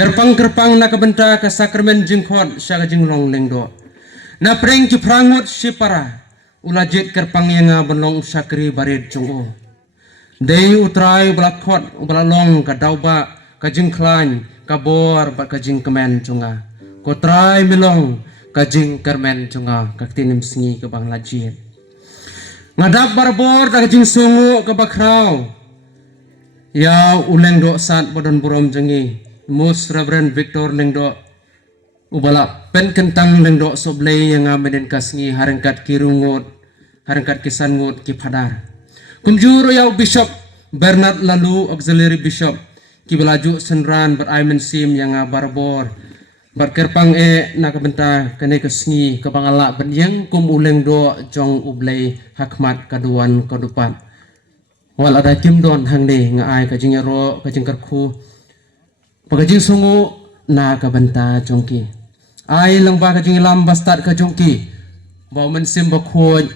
Kerpang-kerpang nak benta ke sakramen jingkhot syaga jinglong lengdo. Na preng ki prangot sipara ulajit kerpang yang benlong syakri barid jungo. Dei utrai blakot ubalalong ka dauba ka jingklan ka bor ba ka jingkemen junga. Kotrai milong ka jingkermen junga ka tinim singi ke bang lajit. Ngadap barbor ka jingsungu ke bakrau. Ya uleng do sat bodon burom jengi. Mus Reverend Victor lengdo ubala pen kentang lengdo soblay yang menen kasngi harengkat kirungut harengkat kisangut ki padar kumjuro yaw Bishop Bernard Lalu Auxiliary Bishop ki belaju senran beraimen sim yang barbor berkerpang nakabenta kene kasngi kabangala benyeng kum uleng do jong ublay hakmat kaduan kadupan wal ada kimdon hangde nga ay kajingero kajingkarku pagajing sungu na kabanta jongki ay lang ba kajing lam bastat ka jongki baw man sim bakhoj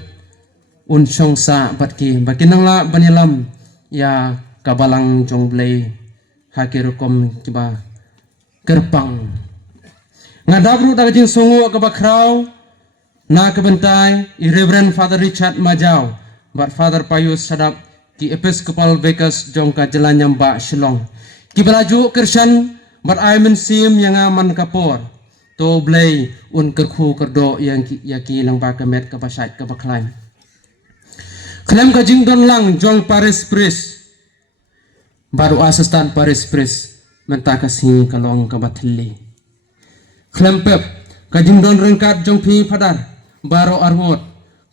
unsyong sa batki bakinang la banilam ya kabalang jongblay hakirukom kiba kerpang ngadabru da kajing sungu ka bakraw na kabantay i Reverend Father Richard Majaw bar Father Payus Sadap ki Episcopal Vicars jongka jelanyam ba Shillong Kibelaju kersan beraimen sim yang aman kapor to blay un kerku kerdo yang yaki lang bakamet kapasait kabaklain klem kajing don lang jong Paris Pris baru asistan Paris Pris mentakasi kalong kabatli klem pep kajing don rengkat jong pi padar baru armot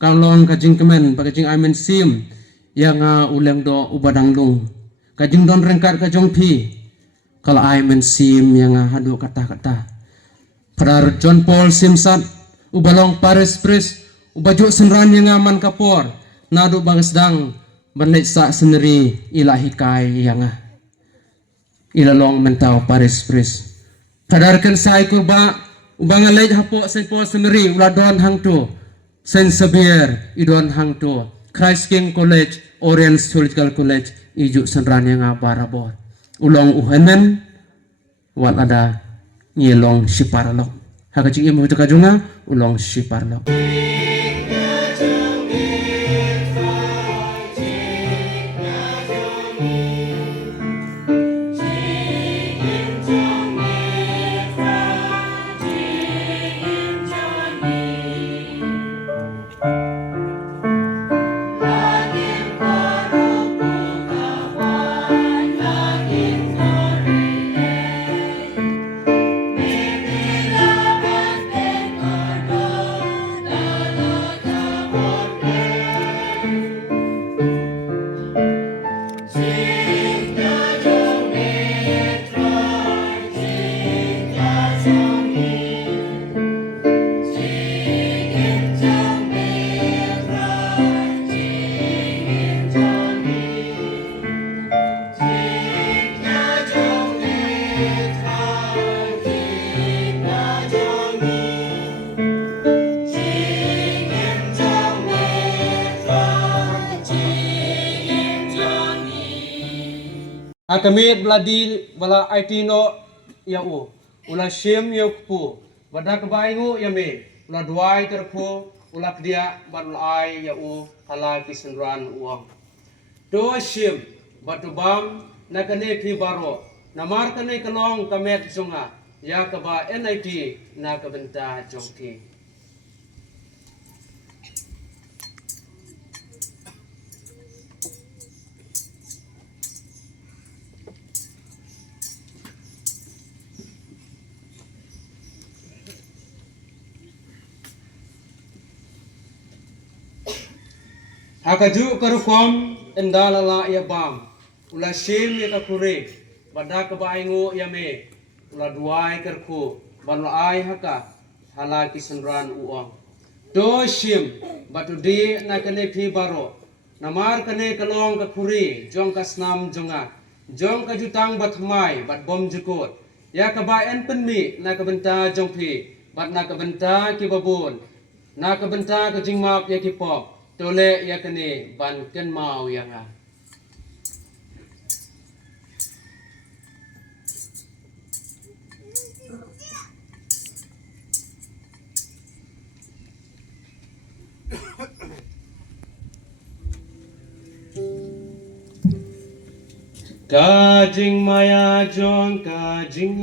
kalong kajing kemen kajing aimen sim yang uleng do ubadang lung kajing don rengkat kajong pi kalau aimen sim yang hadu kata-kata Pradar John Paul Simsat ubalong Paris Pris ubaju senran yang aman kapor nadu bagasdang berlek sa sendiri ilahikai yang ilalong mentau Paris Pris Pradarkan sai kurba ubang lej hapo sai po sendiri uladon hangtu Saint Xavier idon hangtu Christ King College Orient Theological College iju senran yang barabor ulong uhanen wal ada nyelong siparlok hakajing imu kajunga ulong siparlok Akamit beladi bala IT no ya u. Ula shim ya pu. Badak baingu ya me. Ula duai terpu. Ula dia balai ya u. Hala kisenran uang. Do shim batu bam nakane pi baro. Namar kane kalong kamet jonga. Ya kaba NIT na kabenta jongki. Hakaju karukom endalala ya bam. Ula shim ya kakure. Badak baingu ya me. Ula duai kerku. Balai haka. Hala kisenran uang. Do shim batu di nakane pi baro. Namar kane kalong kakuri jong kasnam jonga. Jong kajutang batmai bat bom jukut. Ya kabaen penmi nakabenta jong pi. Bat nakabenta kibabun. Nakabenta kajingmap ya kipop. Tole ya kane ban ken mau ya nga. Kajing maya jong kajing